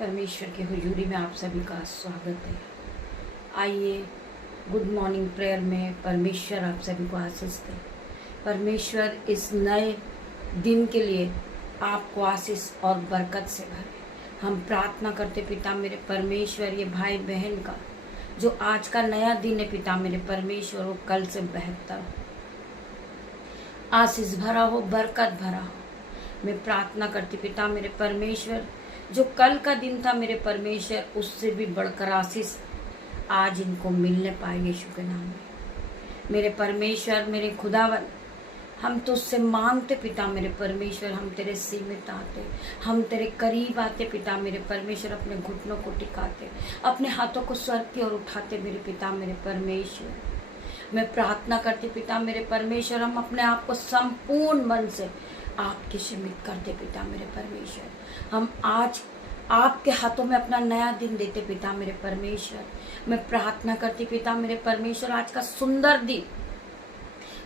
परमेश्वर की हुजूरी में आप सभी का स्वागत है। आइए गुड मॉर्निंग प्रेयर में परमेश्वर आप सभी को आशीष दे। परमेश्वर इस नए दिन के लिए आपको आशीष और बरकत से भरे। हम प्रार्थना करते पिता मेरे परमेश्वर, ये भाई बहन का जो आज का नया दिन है पिता मेरे परमेश्वर, वो कल से बेहतर हो, आशीष भरा हो, बरकत भरा हो। मैं प्रार्थना करती पिता मेरे परमेश्वर, जो कल का दिन था मेरे परमेश्वर, उससे भी बढ़कर आशीष आज इनको मिलने पाए यीशु के नाम में। मेरे परमेश्वर, मेरे खुदावन, हम तो उससे मांगते पिता मेरे परमेश्वर, हम तेरे सीमित आते, हम तेरे करीब आते पिता मेरे परमेश्वर, अपने घुटनों को टिकाते, अपने हाथों को स्वर्ग की ओर उठाते मेरे पिता मेरे परमेश्वर। मैं प्रार्थना करती पिता मेरे परमेश्वर, हम अपने आप को संपूर्ण मन से आपके सीमित करते पिता मेरे परमेश्वर। हम आज आपके हाथों में अपना नया दिन देते पिता मेरे परमेश्वर। मैं प्रार्थना करती पिता मेरे परमेश्वर, आज का सुंदर दिन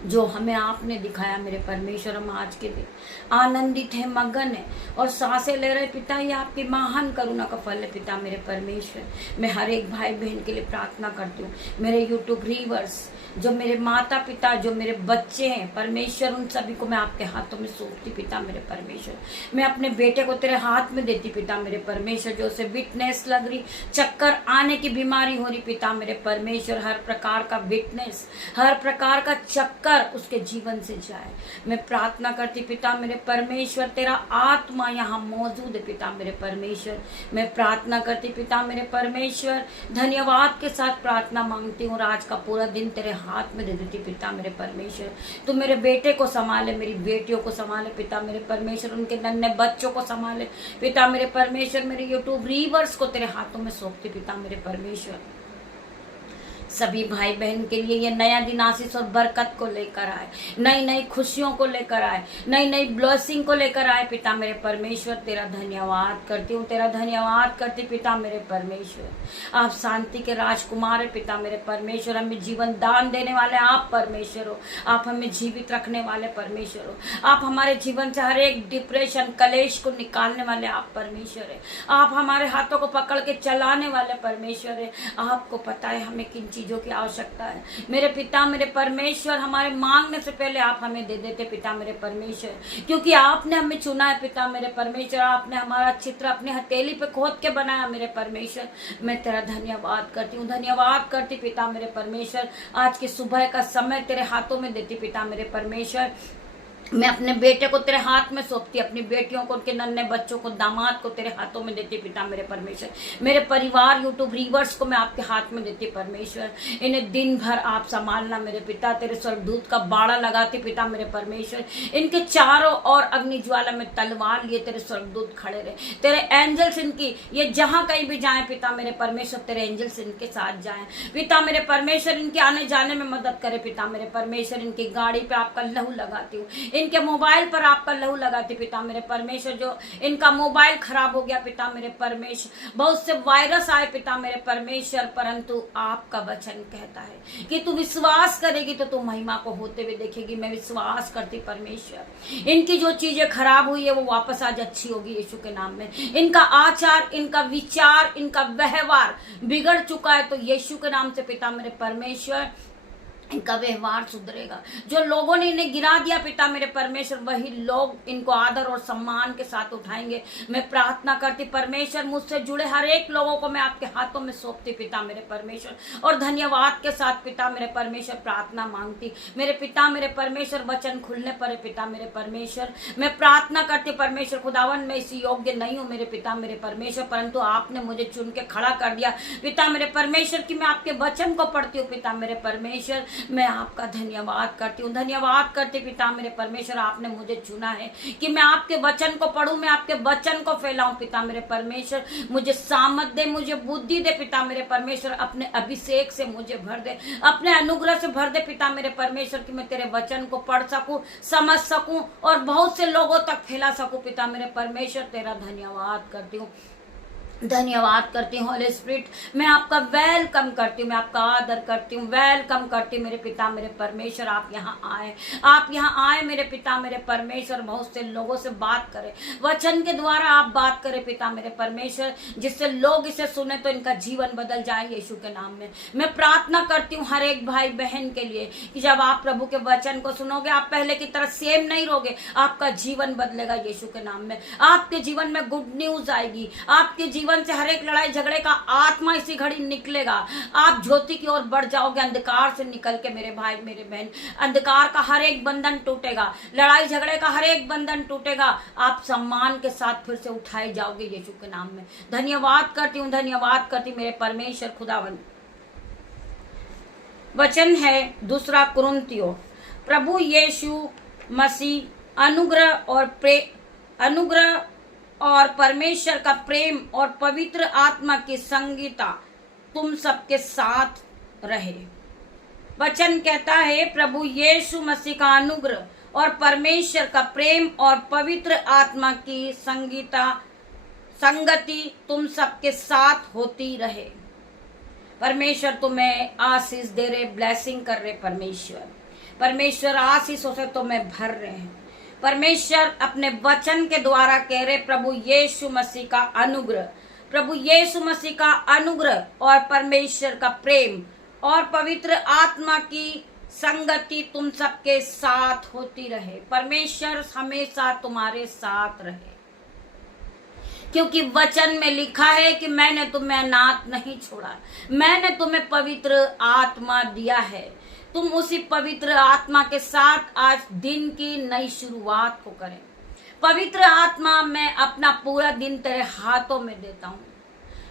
जो हमें आपने दिखाया मेरे परमेश्वर, हम आज के दिन आनंदित है, मगन है और सांसें ले रहे पिता, ये आपकी महान करुणा का फल है पिता मेरे परमेश्वर। मैं हर एक भाई बहन के लिए प्रार्थना करती हूँ, मेरे यूट्यूब व्यूअर्स, जो मेरे माता पिता, जो मेरे बच्चे हैं परमेश्वर, उन सभी को मैं आपके हाथों में सौंपती पिता मेरे परमेश्वर। मैं अपने बेटे को तेरे हाथ में देती पिता मेरे परमेश्वर, जो उसे वीकनेस लग रही, चक्कर आने की बीमारी हो रही पिता मेरे परमेश्वर, हर प्रकार का वीकनेस, हर प्रकार का चक्कर उसके जीवन से जाए। मैं प्रार्थना करती पिता मेरे परमेश्वर, तेरा आत्मा यहाँ मौजूद है पिता मेरे परमेश्वर। मैं प्रार्थना करती पिता मेरे परमेश्वर, धन्यवाद के साथ प्रार्थना मांगती हूँ और आज का पूरा दिन तेरे हाथ में दे देती पिता मेरे परमेश्वर। तू मेरे बेटे को संभाले, मेरी बेटियों को संभाले पिता मेरे परमेश्वर, उनके नन्हे बच्चों को संभाले पिता मेरे परमेश्वर। मेरे यूट्यूब व्यूअर्स को तेरे हाथों में सौंपती पिता मेरे परमेश्वर। सभी भाई बहन के लिए ये नया दिन आशीष और बरकत को लेकर आए, नई नई खुशियों को लेकर आए, नई नई ब्लेसिंग को लेकर आए पिता मेरे परमेश्वर। तेरा धन्यवाद करती हूँ, तेरा धन्यवाद करती पिता मेरे परमेश्वर। आप शांति के राजकुमार है पिता मेरे परमेश्वर, हमें जीवन दान देने वाले आप परमेश्वर हो, आप हमें जीवित रखने वाले परमेश्वर हो, आप हमारे जीवन से हर एक डिप्रेशन कलेश को निकालने वाले आप परमेश्वर है, आप हमारे हाथों को पकड़ के चलाने वाले परमेश्वर है। आपको पता है हमें किन चीजों की आवश्यकता है मेरे पिता मेरे परमेश्वर। हमारे मांगने से पहले आप हमें दे देते पिता मेरे परमेश्वर, क्योंकि आपने हमें चुना है पिता मेरे परमेश्वर। आपने हमारा चित्र अपने हथेली पे खोद के बनाया मेरे परमेश्वर। मैं तेरा धन्यवाद करती हूँ, धन्यवाद करती पिता मेरे परमेश्वर। आज की सुबह का समय तेरे हाथों में देती पिता मेरे परमेश्वर। मैं अपने बेटे को तेरे हाथ में सौंपती, अपनी बेटियों को, उनके नन्हे बच्चों को, दामाद को तेरे हाथों में देती पिता मेरे परमेश्वर। मेरे परिवार यूट्यूब व्यूअर्स को मैं आपके हाथ में देती परमेश्वर। इन्हें दिन भर आप संभालना मेरे पिता, तेरे स्वर्गदूत का बाड़ा लगाती पिता मेरे परमेश्वर। इनके चारों ओर अग्नि ज्वाला में तलवार लिए तेरे स्वर्गदूत खड़े रहे, तेरे एंजल्स इनकी ये जहां कहीं भी जाए पिता मेरे परमेश्वर, तेरे एंजल्स इनके साथ जाए पिता मेरे परमेश्वर। इनके आने जाने में मदद करे पिता मेरे परमेश्वर। इनकी गाड़ी पे आपका लहू लगाती हूँ, इनके मोबाइल पर आपका लहू लगाती पिता मेरे परमेश्वर। जो इनका मोबाइल खराब हो गया पिता मेरे परमेश्वर, बहुत से वायरस आए पिता मेरे परमेश्वर, परंतु आपका वचन कहता है कि तू विश्वास करेगी तो तू महिमा को होते हुए देखेगी। मैं विश्वास करती परमेश्वर, इनकी जो चीजें खराब हुई है वो वापस आज अच्छी होगी यीशु के नाम में। इनका आचार, इनका विचार, इनका व्यवहार बिगड़ चुका है तो यीशु के नाम से पिता मेरे परमेश्वर इनका व्यवहार सुधरेगा। जो लोगों ने इन्हें गिरा दिया पिता मेरे परमेश्वर, वही लोग इनको आदर और सम्मान के साथ उठाएंगे। मैं प्रार्थना करती परमेश्वर, मुझसे जुड़े हर एक लोगों को मैं आपके हाथों में सौंपती पिता मेरे परमेश्वर, और धन्यवाद के साथ पिता मेरे परमेश्वर प्रार्थना मांगती मेरे पिता मेरे परमेश्वर। वचन खुलने पर पिता मेरे परमेश्वर, मैं प्रार्थना करती परमेश्वर खुदावन, मैं इस योग्य नहीं हूँ मेरे पिता मेरे परमेश्वर, परंतु आपने मुझे चुन के खड़ा कर दिया पिता मेरे परमेश्वर कि मैं आपके वचन को पढ़ती हूँ पिता मेरे परमेश्वर। मैं आपका धन्यवाद करती हूँ, धन्यवाद करती पिता मेरे परमेश्वर। आपने मुझे चुना है कि मैं आपके वचन को पढ़ूं, मैं आपके वचन को फैलाऊं पिता मेरे परमेश्वर। मुझे सामर्थ दे, मुझे बुद्धि दे पिता मेरे परमेश्वर। अपने अभिषेक से मुझे भर दे, अपने अनुग्रह से भर दे पिता मेरे परमेश्वर, कि मैं तेरे वचन को पढ़ सकूं, समझ सकूं और बहुत से लोगों तक फैला सकूं पिता मेरे परमेश्वर। तेरा धन्यवाद करती हूँ धन्यवाद करती हूँ हॉली स्पिरिट। मैं आपका वेलकम करती हूँ, मैं आपका आदर करती हूँ, वेलकम करती हूँ मेरे पिता मेरे परमेश्वर। आप यहाँ आए, आप यहाँ आए मेरे पिता मेरे परमेश्वर। बहुत से लोगों से बात करें, वचन के द्वारा आप बात करें पिता मेरे परमेश्वर, जिससे लोग इसे सुने तो इनका जीवन बदल जाए यीशु के नाम में। मैं प्रार्थना करती हूँ हर एक भाई बहन के लिए कि जब आप प्रभु के वचन को सुनोगे आप पहले की तरह सेम नहीं रहोगे, आपका जीवन बदलेगा यीशु के नाम में। आपके जीवन में गुड न्यूज आएगी, आपके जीवन से हर एक लड़ाई झगड़े का आत्मा इसी घड़ी निकलेगा। आप ज्योति की ओर बढ़ जाओगे, अंधकार से निकल के मेरे भाई मेरे बहन। अंधकार का हर एक बंधन टूटेगा, लड़ाई झगड़े का हर एक बंधन टूटेगा। आप सम्मान के साथ फिर से उठाए जाओगे यीशु के नाम में। धन्यवाद करती हूँ, धन्यवाद करती हूँ मेरे परमेश्वर खुदावन। वचन है 2 कुरिन्थियों, प्रभु यीशु मसीह अनुग्रह और परमेश्वर का प्रेम और पवित्र आत्मा की संगीता तुम सबके साथ रहे। वचन कहता है प्रभु यीशु मसीह का अनुग्रह और परमेश्वर का प्रेम और पवित्र आत्मा की संगति तुम सबके साथ होती रहे। परमेश्वर तुम्हें आशीष दे रहे, ब्लेसिंग कर रहे। परमेश्वर आशीषों से तुम्हें भर रहे हैं। परमेश्वर अपने वचन के द्वारा कह रहे प्रभु यीशु मसीह का अनुग्रह और परमेश्वर का प्रेम और पवित्र आत्मा की संगति तुम सबके साथ होती रहे। परमेश्वर हमेशा तुम्हारे साथ रहे, क्योंकि वचन में लिखा है कि मैंने तुम्हें अनाथ नहीं छोड़ा, मैंने तुम्हें पवित्र आत्मा दिया है। तुम उसी पवित्र आत्मा के साथ आज दिन की नई शुरुआत को करें। पवित्र आत्मा, मैं अपना पूरा दिन तेरे हाथों में देता हूँ।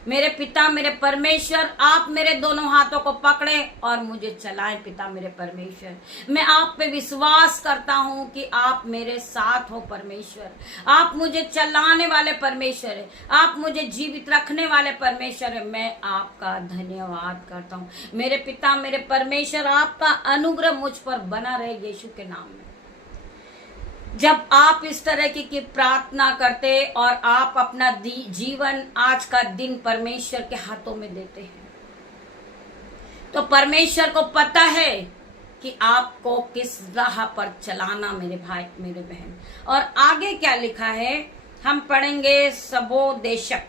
मेरे पिता मेरे परमेश्वर, आप मेरे दोनों हाथों को पकड़े और मुझे चलाएं पिता मेरे परमेश्वर। मैं आप पे विश्वास करता हूँ कि आप मेरे साथ हो परमेश्वर। आप मुझे चलाने वाले परमेश्वर है, आप मुझे जीवित रखने वाले परमेश्वर है। मैं आपका धन्यवाद करता हूँ मेरे पिता मेरे परमेश्वर। आपका अनुग्रह मुझ पर बना रहे यीशु के नाम में। जब आप इस तरह की प्रार्थना करते और आप अपना जीवन आज का दिन परमेश्वर के हाथों में देते हैं, तो परमेश्वर को पता है कि आपको किस राह पर चलाना मेरे भाई मेरे बहन। और आगे क्या लिखा है हम पढ़ेंगे सबोदेशक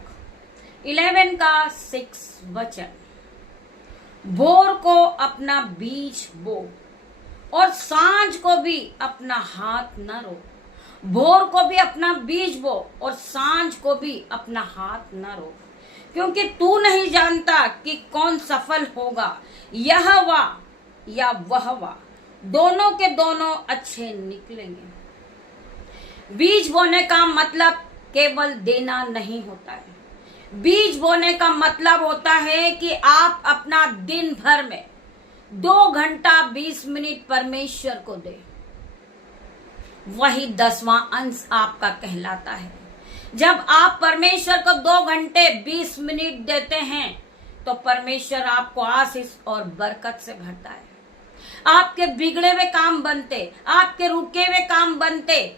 11:6 वचन। भोर को अपना बीज बो और सांझ को भी अपना हाथ न रोक। भोर को भी अपना बीज बो और सांझ को भी अपना हाथ न रोक, क्योंकि तू नहीं जानता कि कौन सफल होगा, यह वा या वह वा, दोनों के दोनों अच्छे निकलेंगे। बीज बोने का मतलब केवल देना नहीं होता है। बीज बोने का मतलब होता है कि आप अपना दिन भर में 2 घंटा 20 मिनट परमेश्वर को दे, वही 10वां अंश आपका कहलाता है। जब आप परमेश्वर को 2 घंटे 20 मिनट देते हैं तो परमेश्वर आपको आशीष और बरकत से भरता है। आपके बिगड़े हुए काम बनते, आपके रुके हुए काम बनते,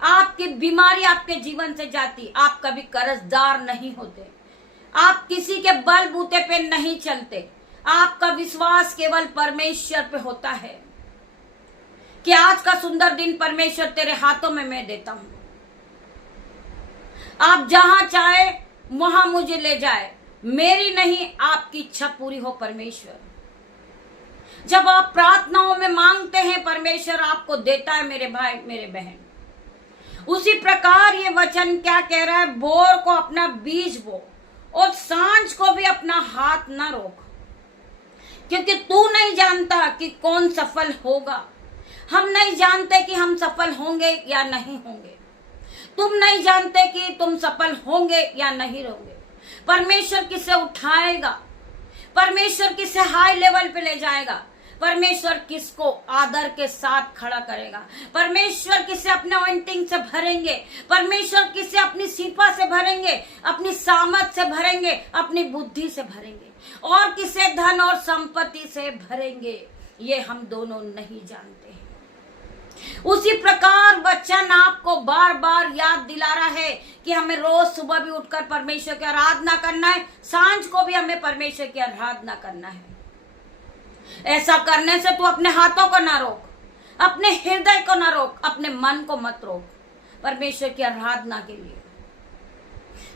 आपकी बीमारी आपके जीवन से जाती, आप कभी कर्जदार नहीं होते, आप किसी के बलबूते पे नहीं चलते। आपका विश्वास केवल परमेश्वर पे होता है कि आज का सुंदर दिन परमेश्वर तेरे हाथों में मैं देता हूं, आप जहां चाहे वहां मुझे ले जाए, मेरी नहीं आपकी इच्छा पूरी हो परमेश्वर। जब आप प्रार्थनाओं में मांगते हैं परमेश्वर आपको देता है मेरे भाई मेरे बहन। उसी प्रकार ये वचन क्या कह रहा है, भोर को अपना बीज बो और सांझ को भी अपना हाथ न रोक, क्योंकि तू नहीं जानता कि कौन सफल होगा। हम नहीं जानते कि हम सफल होंगे या नहीं होंगे, तुम नहीं जानते कि तुम सफल होंगे या नहीं होंगे। परमेश्वर किसे उठाएगा, परमेश्वर किसे हाई लेवल पे ले जाएगा, परमेश्वर किसको आदर के साथ खड़ा करेगा, परमेश्वर किसे अपने ऑइंटिंग से भरेंगे, परमेश्वर किसे अपनी सिपा से भरेंगे, अपनी सामर्थ से भरेंगे, अपनी बुद्धि से भरेंगे, और किसे धन और संपत्ति से भरेंगे, ये हम दोनों नहीं जानते हैं। उसी प्रकार वचन आपको बार बार याद दिला रहा है कि हमें रोज सुबह भी उठकर परमेश्वर की आराधना करना है, सांझ को भी हमें परमेश्वर की आराधना करना है। ऐसा करने से तू अपने हाथों को ना रोक, अपने हृदय को ना रोक, अपने मन को मत रोक परमेश्वर की आराधना के लिए।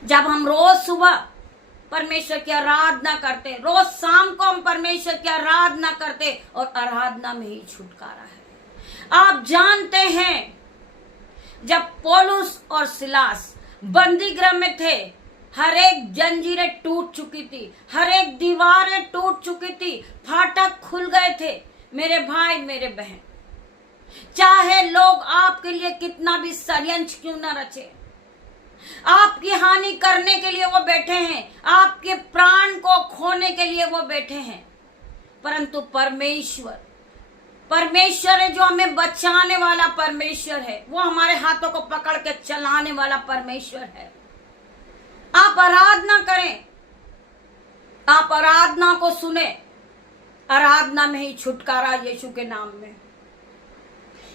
जब हम रोज सुबह परमेश्वर की आराधना करते, रोज शाम को हम परमेश्वर की आराधना करते, और आराधना में ही छुटकारा है। आप जानते हैं जब पौलुस और सिलास बंदी गृह में थे, हर एक जंजीरें टूट चुकी थी, हर एक दीवारें टूट चुकी थी, फाटक खुल गए थे। मेरे भाई मेरे बहन, चाहे लोग आपके लिए कितना भी षड्यंत्र क्यों न रचे, आपकी हानि करने के लिए वो बैठे हैं, आपके प्राण को खोने के लिए वो बैठे हैं, परंतु परमेश्वर है जो हमें बचाने वाला परमेश्वर है, वो हमारे हाथों को पकड़ के चलाने वाला परमेश्वर है। आप आराधना करें, आप आराधना को सुने, आराधना में ही छुटकारा यीशु के नाम में।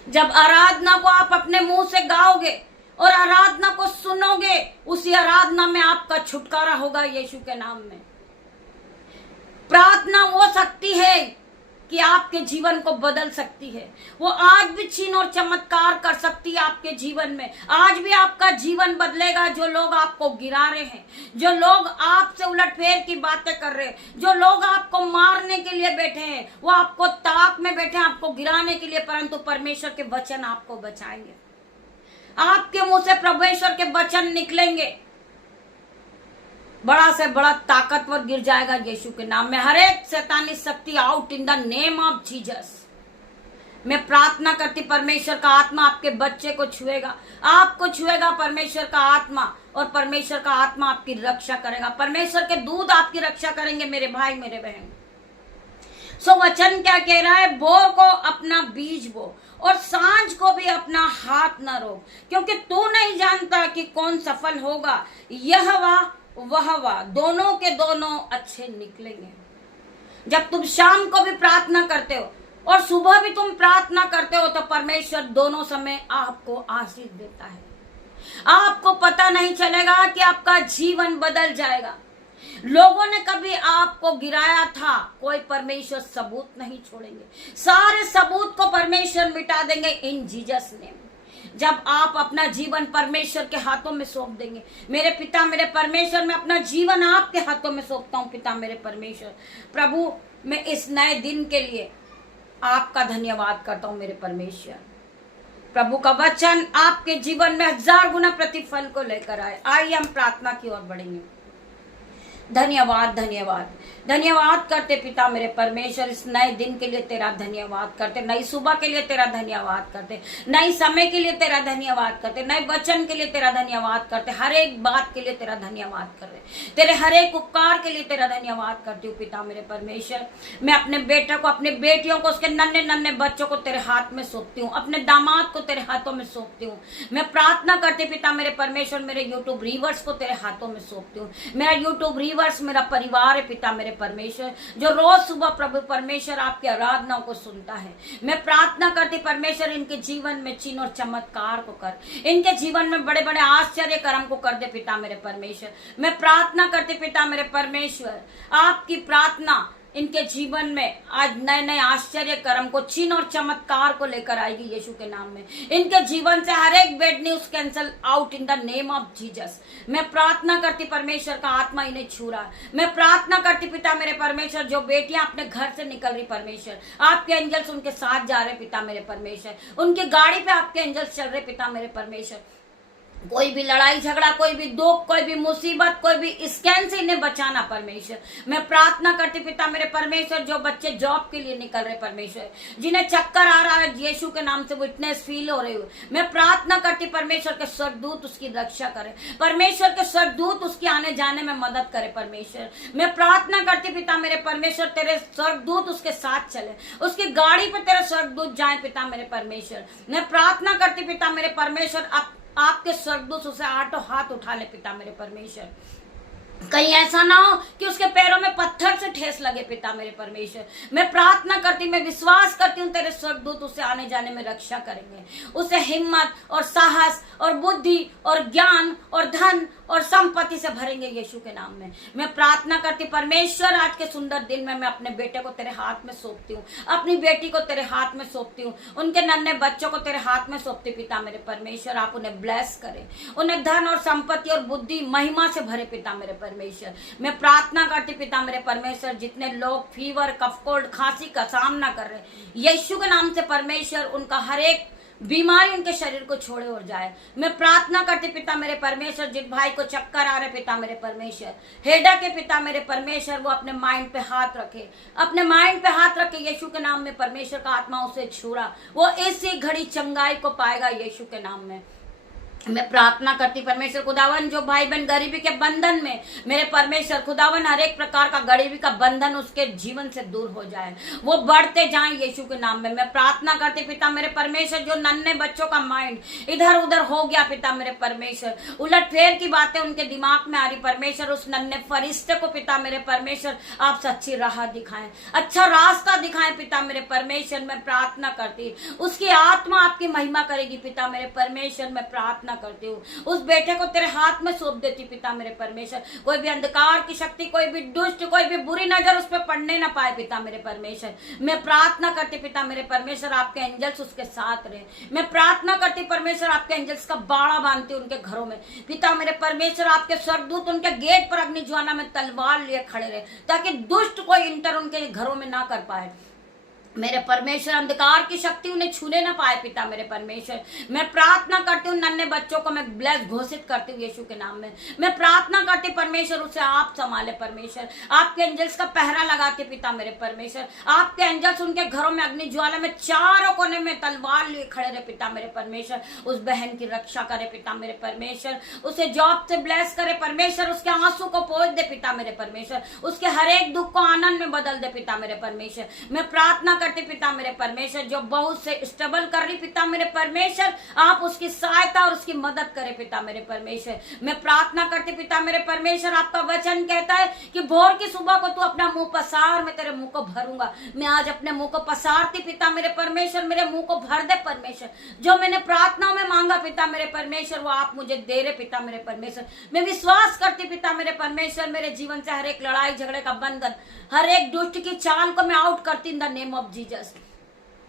जब आराधना को आप अपने मुंह से गाओगे और आराधना को सुनोगे, उसी आराधना में आपका छुटकारा होगा यीशु के नाम में। प्रार्थना वो शक्ति है कि आपके जीवन को बदल सकती है, वो आज भी चिन्ह और चमत्कार कर सकती है आपके जीवन में। आज भी आपका जीवन बदलेगा। जो लोग आपको गिरा रहे हैं, जो लोग आपसे उलटफेर की बातें कर रहे हैं, जो लोग आपको मारने के लिए बैठे हैं, वो आपको ताक में बैठे हैं आपको गिराने के लिए, परंतु परमेश्वर के वचन आपको बचाएंगे। आपके मुंह से परमेश्वर के वचन निकलेंगे, बड़ा से बड़ा ताकतवर गिर जाएगा यीशु के नाम में। हर एक शैतानी शक्ति out in the name of Jesus. मैं प्रार्थना करती परमेश्वर का आत्मा आपके बच्चे को छुएगा, आपको छुएगा परमेश्वर का आत्मा, और परमेश्वर का आत्मा आपकी रक्षा करेगा। परमेश्वर के दूत आपकी रक्षा करेंगे मेरे भाई मेरे बहन। सो वचन क्या कह रहा है? भोर को अपना बीज बो और सांझ को भी अपना हाथ न रोक, क्योंकि तू नहीं जानता कि कौन सफल होगा। वह दोनों के दोनों अच्छे निकलेंगे। जब तुम शाम को भी प्रार्थना करते हो और सुबह भी तुम प्रार्थना करते हो, तो परमेश्वर दोनों समय आपको आशीष देता है। आपको पता नहीं चलेगा कि आपका जीवन बदल जाएगा। लोगों ने कभी आपको गिराया था, कोई परमेश्वर सबूत नहीं छोड़ेंगे, सारे सबूत को परमेश्वर मिटा देंगे इन जीसस नेम। जब आप अपना जीवन परमेश्वर के हाथों में सौंप देंगे, मेरे पिता मेरे परमेश्वर, मैं अपना जीवन आपके हाथों में सौंपता हूँ पिता मेरे परमेश्वर। प्रभु, मैं इस नए दिन के लिए आपका धन्यवाद करता हूँ मेरे परमेश्वर। प्रभु का वचन आपके जीवन में 1000 गुना प्रतिफल को लेकर आए। आइए हम प्रार्थना की ओर बढ़ेंगे। धन्यवाद धन्यवाद धन्यवाद करते पिता मेरे परमेश्वर, इस नए दिन के लिए तेरा धन्यवाद करते, नई सुबह के लिए तेरा धन्यवाद करते, नई समय के लिए तेरा धन्यवाद करते, नए वचन के लिए तेरा धन्यवाद करते, हर एक बात के लिए तेरा धन्यवाद कर रहे, तेरे हर एक उपकार के लिए तेरा धन्यवाद करती हूँ पिता मेरे परमेश्वर। मैं अपने बेटा को, अपने बेटियों को, उसके नन्हे नन्हे बच्चों को तेरे हाथ में सौंपती हूँ, अपने दामाद को तेरे हाथों में सौंपती हूँ। मैं प्रार्थना करती पिता मेरे परमेश्वर, मेरे यूट्यूब रीवर्स को तेरे हाथों में सौंपती हूँ। मेरा यूट्यूब रीवर्स मेरा परिवार है पिता मेरे परमेश्वर, जो रोज सुबह प्रभु परमेश्वर आपकी आराधनाओं को सुनता है। मैं प्रार्थना करती परमेश्वर, इनके जीवन में चिन्ह और चमत्कार को कर, इनके जीवन में बड़े बड़े आश्चर्य कर्म को कर दे पिता मेरे परमेश्वर। मैं प्रार्थना करती पिता मेरे परमेश्वर, आपकी प्रार्थना इनके जीवन में आज नए नए आश्चर्य कर्म को, चिन्ह और चमत्कार को लेकर आएगी यीशु के नाम में। इनके जीवन से हर एक bad news cancel out in the name of Jesus. मैं प्रार्थना करती परमेश्वर का आत्मा इन्हें छू रहा। मैं प्रार्थना करती पिता मेरे परमेश्वर, जो बेटियां अपने घर से निकल रही परमेश्वर, आपके एंजल्स उनके साथ जा रहे पिता मेरे परमेश्वर, उनकी गाड़ी पे आपके एंजल्स चल रहे पिता मेरे परमेश्वर। कोई भी लड़ाई झगड़ा, कोई भी दुख, कोई भी मुसीबत, कोई भी स्कैन से इन्हें बचाना परमेश्वर। मैं प्रार्थना करती पिता मेरे परमेश्वर, जो बच्चे जॉब के लिए निकल रहे परमेश्वर, जिन्हें चक्कर आ रहा है यीशु के नाम से विटनेस फील हो रही हो, मैं प्रार्थना करती परमेश्वर के स्वर्गदूत उसकी रक्षा करे, परमेश्वर के स्वर्गदूत उसके आने जाने में मदद करे परमेश्वर। मैं प्रार्थना करती पिता मेरे परमेश्वर, तेरे स्वर्गदूत उसके साथ चले, उसकी गाड़ी पे तेरे स्वर्गदूत जाए पिता मेरे परमेश्वर। मैं प्रार्थना करती पिता मेरे परमेश्वर, आपके स्वर्गदूत उसे आठों हाथ उठा ले पिता मेरे परमेश्वर। कहीं ऐसा ना हो कि उसके पैरों में पत्थर से ठेस लगे पिता मेरे परमेश्वर। मैं प्रार्थना करती, मैं विश्वास करती हूँ तेरे स्वर्गदूत उसे आने जाने में रक्षा करेंगे, उसे हिम्मत और साहस और बुद्धि और ज्ञान और धन और संपत्ति से भरेंगे यीशु के नाम में। मैं प्रार्थना करती परमेश्वर, आज के सुंदर दिन में मैं अपने बेटे को तेरे हाथ में सौंपती हूँ, अपनी बेटी को तेरे हाथ में सौंपती हूँ, उनके नन्हे बच्चों को तेरे हाथ में सौंपती पिता मेरे परमेश्वर। आप उन्हें ब्लेस करें, उन्हें धन और संपत्ति और बुद्धि महिमा से भरे पिता मेरे परमेश्वर। मैं प्रार्थना करती पिता मेरे परमेश्वर, जितने लोग फीवर, कफ, कोल्ड, खांसी का सामना कर रहे हैं यीशु के नाम से परमेश्वर, उनका हर एक बीमारी उनके शरीर को छोड़े और जाए। मैं प्रार्थना करती पिता मेरे परमेश्वर, जिस भाई को चक्कर आ रहे पिता मेरे परमेश्वर, हेडा के पिता मेरे परमेश्वर, वो अपने माइंड पे हाथ रखे, अपने माइंड पे हाथ रखे यीशु के नाम में परमेश्वर का आत्मा उसे छूरा, वो इसी घड़ी चंगाई को पाएगा यीशु के नाम में। मैं प्रार्थना करती परमेश्वर खुदावन, जो भाई बहन गरीबी के बंधन में मेरे परमेश्वर खुदावन, हर एक प्रकार का गरीबी का बंधन उसके जीवन से दूर हो जाए, वो बढ़ते जाएं यीशु के नाम में। मैं प्रार्थना करती पिता मेरे परमेश्वर, जो नन्हे बच्चों का माइंड इधर उधर हो गया पिता मेरे परमेश्वर, उलट फेर की बातें उनके दिमाग में आ रही परमेश्वर, उस नन्हे फरिश्ते को पिता मेरे परमेश्वर आप सच्ची राह दिखाएं, अच्छा रास्ता दिखाएं पिता मेरे परमेश्वर। मैं प्रार्थना करती उसकी आत्मा आपकी महिमा करेगी पिता मेरे परमेश्वर। मैं प्रार्थना करती हूँ, उस बेटे को तेरे हाथ में सौंप देती पिता मेरे परमेश्वर। कोई भी अंधकार की शक्ति, कोई भी दुष्ट, कोई भी बुरी नजर उस पर पड़ने ना पाए पिता मेरे परमेश्वर। मैं प्रार्थना करती पिता मेरे परमेश्वर, आपके एंजल्स उसके साथ रहे। मैं प्रार्थना करती परमेश्वर, आपके एंजल्स का बाड़ा बांधती उनके घरों में पिता मेरे परमेश्वर। आपके स्वर्गदूत उनके गेट पर अग्नि ज्वाला में तलवार लिए खड़े रहे, ताकि दुष्ट कोई इंटर उनके घरों में ना कर पाए मेरे परमेश्वर। अंधकार की शक्ति उन्हें छूने ना पाए पिता मेरे परमेश्वर। मैं प्रार्थना करती हूँ, नन्हे बच्चों को मैं ब्लेस घोषित करती हूँ यीशु के नाम में। मैं प्रार्थना करती परमेश्वर, उसे आप संभाले परमेश्वर, आपके एंजल्स का पहरा लगाते पिता मेरे परमेश्वर। आपके एंजल्स उनके घरों में अग्नि ज्वाला में चारों कोने में तलवार लिए खड़े रहे पिता मेरे परमेश्वर। उस बहन की रक्षा करे पिता मेरे परमेश्वर, उसे जॉब से ब्लेस करे परमेश्वर, उसके आंसू को पोंछ दे पिता मेरे परमेश्वर, उसके हर एक दुख को आनंद में बदल दे पिता मेरे परमेश्वर। मैं प्रार्थना करते पिता मेरे परमेश्वर, जो बहुत से स्ट्रगल कर रही पिता मेरे परमेश्वर, आप उसकी सहायता और उसकी मदद करें पिता मेरे परमेश्वर। मैं प्रार्थना करती पिता मेरे परमेश्वर, आपका वचन कहता है कि भोर की सुबह को तू अपना मुंह पसार, मैं तेरे मुंह को भरूंगा। मैं आज अपने मुंह को पसारती पिता मेरे परमेश्वर, मेरे मुंह को भर दे परमेश्वर। जो मैंने प्रार्थना में मांगा पिता मेरे परमेश्वर, वो आप मुझे दे रहे पिता मेरे परमेश्वर। मैं विश्वास करती पिता मेरे परमेश्वर, मेरे जीवन से हर एक लड़ाई झगड़े का बंधन, हर एक दुष्ट की चाल को मैं आउट करती in the name of Jesus.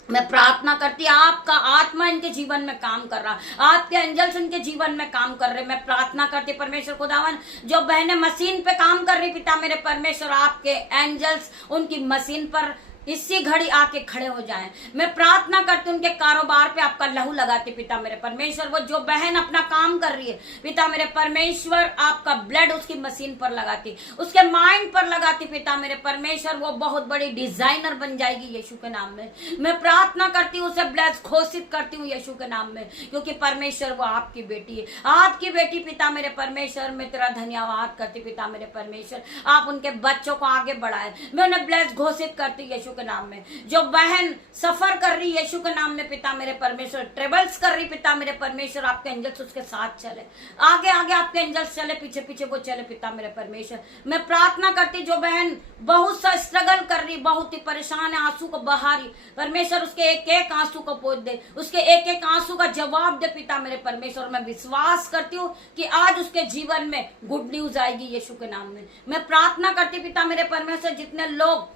मैं प्रार्थना करती आपका आत्मा इनके जीवन में काम कर रहा, आपके एंजल्स इनके जीवन में काम कर रहे। मैं प्रार्थना करती परमेश्वर खुदावन, जो बहनें मशीन पे काम कर रही पिता मेरे परमेश्वर, आपके एंजल्स उनकी मशीन पर इसी घड़ी आके खड़े हो जाएं। मैं प्रार्थना करती उनके कारोबार पे आपका लहू लगाती पिता मेरे परमेश्वर। वो जो बहन अपना काम कर रही है पिता मेरे परमेश्वर, आपका ब्लड उसकी मशीन पर लगाती, उसके माइंड पर लगाती पिता मेरे परमेश्वर। वो बहुत बड़ी डिजाइनर बन जाएगी यीशु के नाम में। मैं प्रार्थना करती हूँ, उसे ब्लेस घोषित करती हूँ यीशु के नाम में, क्योंकि परमेश्वर वो आपकी बेटी है, आपकी बेटी पिता मेरे परमेश्वर। मैं तेरा धन्यवाद करती पिता मेरे परमेश्वर, आप उनके बच्चों को आगे बढ़ाए। मैं उन्हें ब्लेस घोषित करती यीशु के नाम में। जो बहन सफर कर रही यीशु के नाम में पिता मेरे परमेश्वर, ट्रेवल्स कर रही पिता मेरे परमेश्वर, आपके एंजल्स उसके साथ चले, आगे आगे आपके एंजल्स चले, पीछे पीछे वो चले पिता मेरे परमेश्वर। मैं प्रार्थना करती जो बहन बहुत सा स्ट्रगल कर रही, बहुत ही परेशान है, आंसू को बहा रही परमेश्वर, उसके एक एक आंसू को पोंछ दे, उसके एक एक आंसू का जवाब दे पिता मेरे परमेश्वर। मैं विश्वास करती हूँ कि आज उसके जीवन में गुड न्यूज आएगी यीशु के नाम में। मैं प्रार्थना करती पिता मेरे परमेश्वर, जितने लोग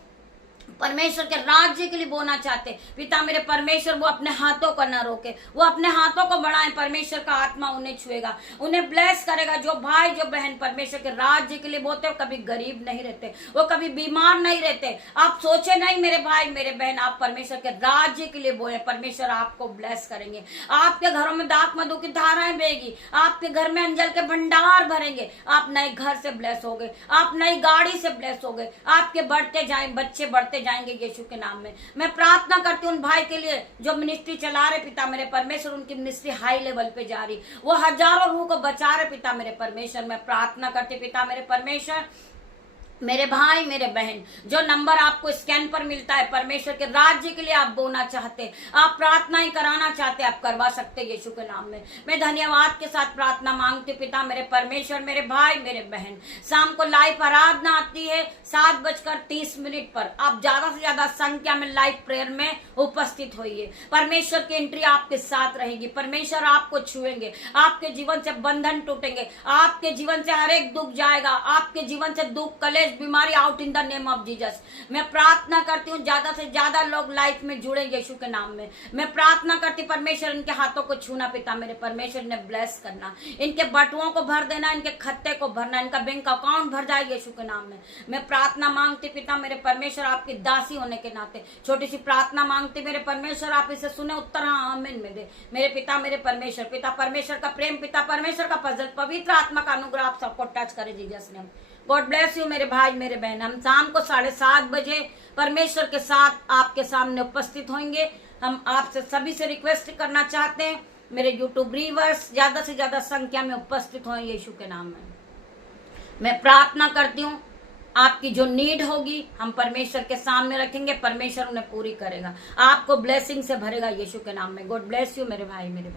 परमेश्वर के राज्य के लिए बोना चाहते पिता मेरे परमेश्वर, वो अपने हाथों को न रोके, वो अपने हाथों को बढ़ाएं। परमेश्वर का आत्मा उन्हें छुएगा, उन्हें ब्लेस करेगा। जो भाई जो बहन परमेश्वर के राज्य के लिए बोते, कभी गरीब नहीं रहते, वो कभी बीमार नहीं रहते। आप सोचे नहीं मेरे भाई मेरे बहन, आप परमेश्वर के राज्य के लिए बोले, परमेश्वर आपको ब्लेस करेंगे। आपके घरों में दाख मधु की धाराएं बहेगी, आपके घर में अंजल के भंडार भरेंगे, आप नए घर से ब्लेस होगे, आप नई गाड़ी से ब्लेस होगे, आपके बढ़ते जाए बच्चे बढ़ते जाएंगे यीशु के नाम में। मैं प्रार्थना करती हूँ उन भाई के लिए जो मिनिस्ट्री चला रहे पिता मेरे परमेश्वर, उनकी मिनिस्ट्री हाई लेवल पे जा रही, वो हजारों रूह को बचा रहे पिता मेरे परमेश्वर। मैं प्रार्थना करती पिता मेरे परमेश्वर, मेरे भाई मेरे बहन, जो नंबर आपको स्कैन पर मिलता है, परमेश्वर के राज्य के लिए आप बोना चाहते, आप प्रार्थना ही कराना चाहते, आप करवा सकते यीशु के नाम में। मैं धन्यवाद के साथ प्रार्थना मांगती पिता मेरे परमेश्वर, मेरे भाई मेरे बहन, शाम को लाइव आराधना आती है 7:30 पर। आप ज्यादा से ज्यादा संख्या में लाइव प्रेयर में उपस्थित होइए। परमेश्वर की एंट्री आपके साथ रहेगी, परमेश्वर आपको छुएंगे, आपके जीवन से बंधन टूटेंगे, आपके जीवन से हर एक दुख जाएगा, आपके जीवन से दुख कलेश बीमारी out in the name of Jesus. मैं प्रार्थना करती हूँ ज्यादा से ज्यादा लोग लाइफ में जुड़े यीशु के नाम में। मैं प्रार्थना करती परमेश्वर इनके हाथों को छूना पिता मेरे परमेश्वर ने ब्लेस करना, इनके बटुओं को भर देना, इनके खत्ते को भरना, इनका बैंक अकाउंट भर जाए यीशु के नाम में। मैं प्रार्थना मांगती पिता मेरे परमेश्वर, आपकी दासी होने के नाते छोटी सी प्रार्थना मांगती मेरे परमेश्वर, आप इसे सुने, उत्तर हाँ आमीन में दे मेरे पिता मेरे परमेश्वर। पिता परमेश्वर का प्रेम, पिता परमेश्वर का फजल, पवित्र आत्मा का अनुग्रह आप सबको टच करे जीसस ने। गॉड ब्लेस यू मेरे भाई मेरे बहन। हम शाम को 7:30 बजे परमेश्वर के साथ आपके सामने उपस्थित होंगे। हम आपसे सभी से रिक्वेस्ट करना चाहते हैं, मेरे यूट्यूब व्यूअर्स ज्यादा से ज्यादा संख्या में उपस्थित हों यीशु के नाम में। मैं प्रार्थना करती हूँ आपकी जो नीड होगी हम परमेश्वर के सामने रखेंगे, परमेश्वर उन्हें पूरी करेगा, आपको ब्लेसिंग से भरेगा यीशु के नाम में। गॉड ब्लेस यू मेरे भाई मेरे बहन।